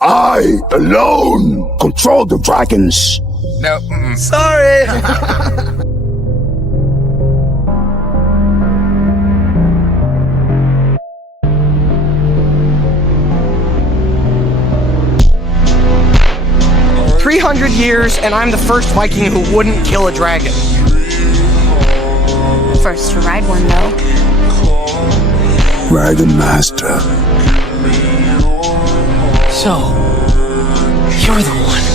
I alone control the dragons. No, sorry. $300 and I'm the first Viking who wouldn't kill a dragon. First to ride one, though. Dragon Master. So, you're the one.